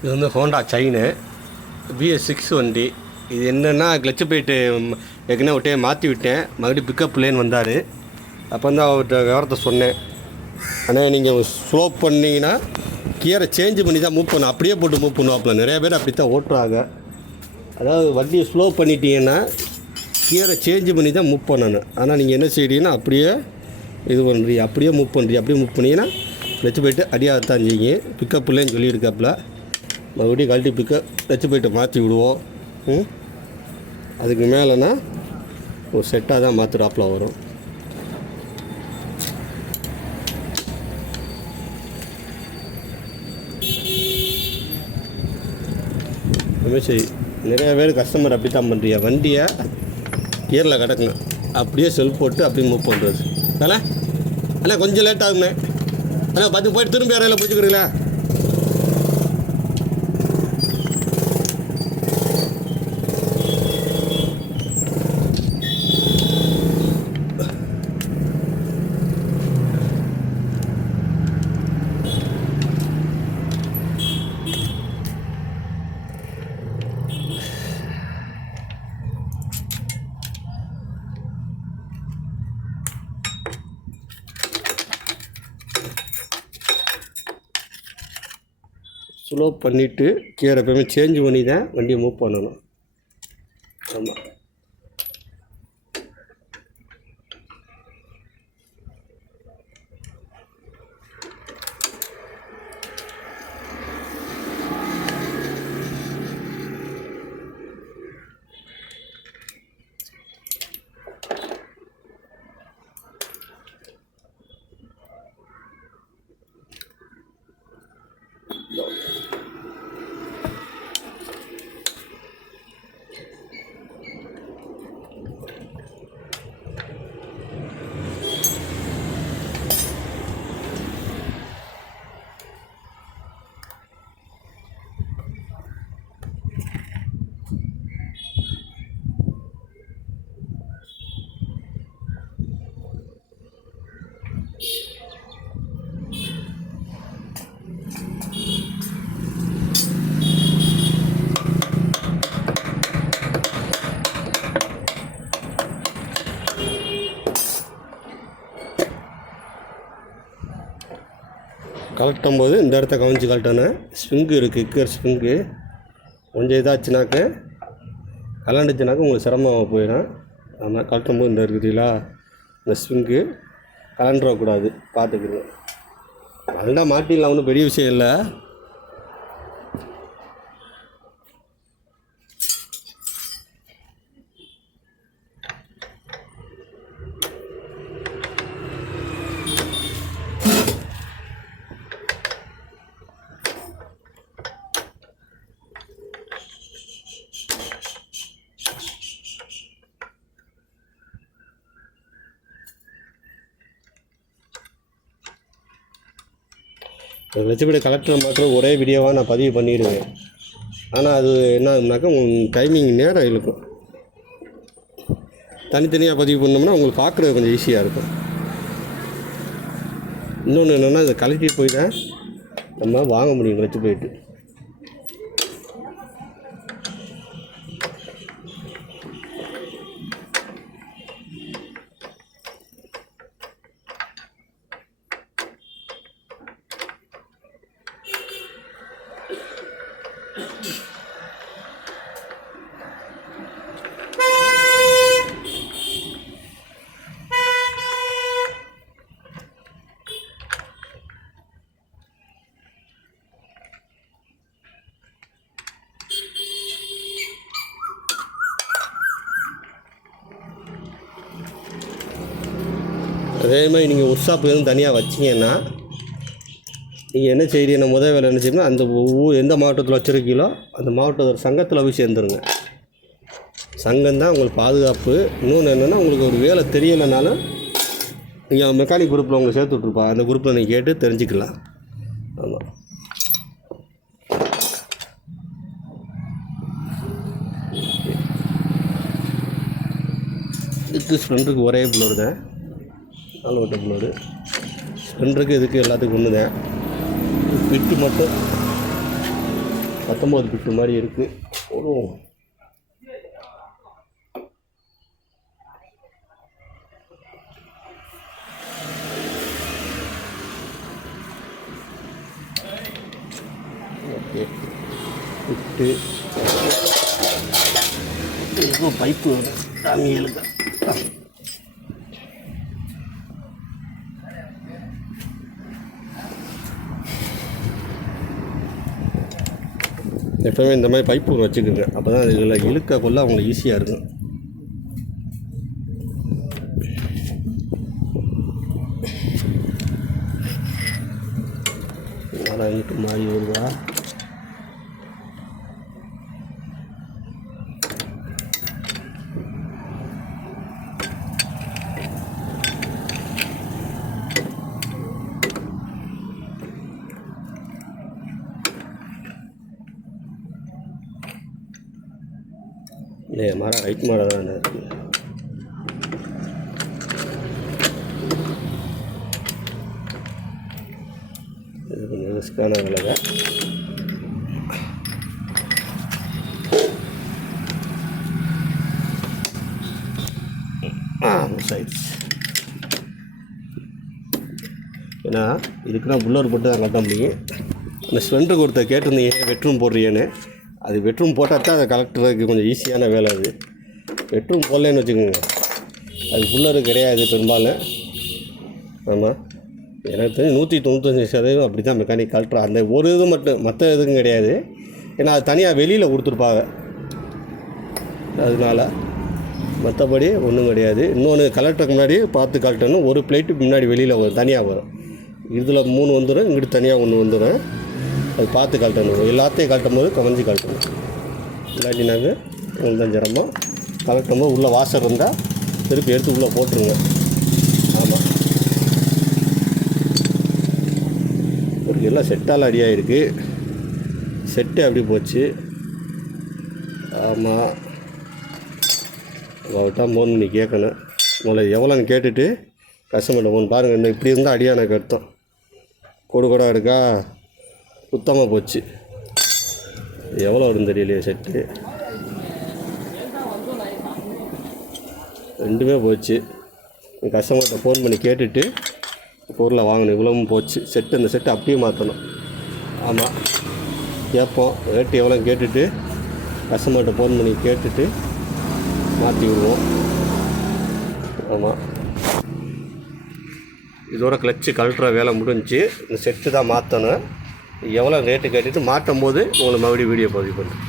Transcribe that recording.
இது வந்து Honda sign BS6 வண்டி. இது என்னென்னா கிளச்சு போயிட்டு ஏற்கனவே ஒரு டைம் மாற்றி விட்டேன். மறுபடியும் பிக்கப் லேன் வந்தார். அப்போ வந்து அவர்கிட்ட விவரத்தை சொன்னேன். ஆனால் நீங்கள் ஸ்லோ பண்ணிங்கன்னா கியரை சேஞ்சு பண்ணி தான் மூவ் பண்ணணும். அப்படியே போட்டு மூவ் பண்ணுவாப்புல. நிறையா பேர் அப்படி தான் ஓட்டுறாங்க. அதாவது வண்டியை ஸ்லோ பண்ணிட்டீங்கன்னா கியரை சேஞ்சு பண்ணி தான் மூவ் பண்ணணும். ஆனால் நீங்கள் என்ன செய்கிறீங்கன்னா அப்படியே இது பண்ணுறீங்க, அப்படியே மூவ் பண்ணுறீங்க. அப்படியே மூவ் பண்ணிங்கன்னா கிளச்சு போயிட்டு அடியாகத்தான் செய்யுங்க. பிக்கப் இல்லைன்னு சொல்லியிருக்காப்புல. மறுபடியும் கழட்டி பிக்கப் கிளச்சு போயிட்டு மாற்றி விடுவோம். அதுக்கு மேலேனா ஒரு செட்டாக தான் மாற்றுறாப்பில் வரும். சரி, நிறையா பேர் கஸ்டமர் அப்படி தான் பண்ணுறியா, வண்டியை கியரில் கிடக்குங்க அப்படியே செல்ஃப் போட்டு அப்படியே மூவ் பண்ணுறது. அண்ணா கொஞ்சம் லேட் ஆகுங்க அண்ணா, 10 போய்ட்டு திரும்பி அறையில் பிடிச்சிக்கிறீங்களா? ஸ்லோ பண்ணிவிட்டு கியர் எப்போயுமே சேஞ்ச் பண்ணி தான் வண்டியை மூவ் பண்ணணும். ஆமாம், கலட்டும் போது இந்த இடத்த கவனித்து கலட்டணும். ஸ்ப்ரிங்கு இருக்குது, கிக்கர் ஸ்ப்ரிங்கு கொஞ்சம் இதாச்சுனாக்க கலண்டுச்சுனாக்க உங்களுக்கு சிரமமாக போயிடும். அதனால் கலட்டும் போது இந்த இருக்குதுங்களா, இந்த ஸ்ப்ரிங்கு கலண்டுடக்கூடாது, பார்த்துக்குங்க. நல்லா மாட்டிடலாம், ஒன்றும் பெரிய விஷயம் இல்லை. லட்சப்படி கலெக்டர் மாத்திரம் ஒரே வீடியோவாக நான் பதிவு பண்ணிடுவேன். ஆனால் அது என்ன ஆகுனாக்கா உங்களுக்கு டைமிங் நேரம் இழுக்கும். தனித்தனியாக பதிவு பண்ணோம்னா உங்களுக்கு பார்க்குறது கொஞ்சம் ஈஸியாக இருக்கும். இன்னொன்று என்னென்னா இதை கலெக்டி போய் தான் நம்ம வாங்க முடியும். லட்சம் போயிட்டு அதே மாதிரி நீங்கள் ஒர்க் ஷாப் எதுவும் தனியாக வச்சிங்கன்னா நீங்கள் என்ன செய்கிறீங்க, முதல் வேலை என்ன செய்யணும்னா அந்த எந்த மாவட்டத்தில் வச்சுருக்கீங்களோ அந்த மாவட்டத்தோட சங்கத்தில் போய் சேர்ந்துருங்க. சங்கம் தான் உங்களுக்கு பாதுகாப்பு. இன்னொன்று என்னென்னா உங்களுக்கு ஒரு வேலை தெரியலைனாலும் நீங்கள் மெக்கானிக் குரூப்பில் உங்களை சேர்த்து விட்ருப்பா, அந்த குரூப்பில் நீங்கள் கேட்டு தெரிஞ்சுக்கலாம். ஆமாம், இதுக்கு ஸ்ப்ளெண்டருக்கு ஒரே ப்ளோடு தான், 4 ஓட்ட ப்ளோடு. ஸ்ப்ளெண்டருக்கு இதுக்கு எல்லாத்துக்கும் ஒன்று தான். ஃபிட்டு மட்டும் 19 பிட்டு மாதிரி இருக்குது. போடுவோம். ஓகே, பிட்டு எவ்வளோ பைப்பு தாமியலுக்கு எப்போவுமே இந்த மாதிரி பைப்பு வச்சுக்கோங்க. அப்போ தான் இதில் இழுக்க கொள்ள அவங்களுக்கு ஈஸியாக இருக்கும். இங்கிட்டு மாறி வருதா? இல்லையா மரம் ரைட் மரம் தான் இருக்குது. இது கொஞ்சம் ரிஸ்கான விலக. சைடு ஏன்னா இதுக்கு நான் புல்லர் போட்டு தான் கட்ட முடியும். அந்த ஸ்பெண்டர் கொடுத்த கேட்டிருந்தீங்க பெட்ரூம் போடுறியேன்னு. அது பெட்ரூம் போட்டால் தான் அதை கலெக்டருக்கு கொஞ்சம் ஈஸியான வேலை. அது பெட்ரூம் போடலன்னு வச்சுக்கோங்க, அது புல்லரு கிடையாது பெரும்பாலும். ஆமாம், எனக்கு தெரிஞ்சு 195% அப்படி தான் மெக்கானிக் கலெக்டர். அந்த ஒரு இது மட்டும், மற்ற இதுக்கும் கிடையாது. ஏன்னா அது தனியாக வெளியில் கொடுத்துருப்பாங்க, அதனால மற்றபடி ஒன்றும் கிடையாது. இன்னொன்று கலெக்டருக்கு முன்னாடி பார்த்து கலெக்டர்னு ஒரு பிளேட்டு முன்னாடி வெளியில் வரும், தனியாக வரும். இதில் 3 வந்துடும், இங்கிட்டு தனியாக 1 வந்துடும். அது பார்த்து கழட்டணும். எல்லாத்தையும் கழட்டும் போது கவனிச்சு கழட்டணும். இல்லாட்டினாங்க உங்களுக்கு தான் சிரமம். கலட்டும் போது உள்ளே வாசர் இருந்தால் திருப்பி எடுத்து உள்ளே போட்டுருங்க. ஆமாம், ஒரு எல்லாம் செட்டால் அடியாக இருக்குது. செட்டு அப்படி போச்சு. ஆமாம், அவர்கிட்ட ஃபோன் பண்ணி கேட்கணும். உங்களை எவ்வளோன்னு கேட்டுட்டு கஸ்டமர்கிட்ட ஃபோன் பாருங்கள், இன்னும் இப்படி இருந்தால் அடியாக எனக்கு அர்த்தம். கூட இருக்கா, சுத்தமாக போச்சு. எவ்வளோ வரும்னு தெரியலையே செட்டு. ரெண்டுமே போச்சு. கஸ்டமர்கிட்ட ஃபோன் பண்ணி கேட்டுட்டு பொருளை வாங்கணும். இவ்வளவும் போச்சு செட்டு. இந்த செட்டு அப்படியே மாற்றணும். ஆமாம், கேட்போம் ரேட்டு எவ்வளோ கேட்டுட்டு கஸ்டமர்கிட்ட ஃபோன் பண்ணி கேட்டுட்டு மாற்றி விடுவோம். ஆமாம், இதோட கிளச்சு கழட்டுற வேலை முடிஞ்சு. இந்த செட்டு தான் மாற்றணும். எவ்வளோ ரேட்டு கேட்டுட்டு மாட்டும் போது உங்களுக்கு மறுபடியும் வீடியோ பதிவு பண்ணுறேன்.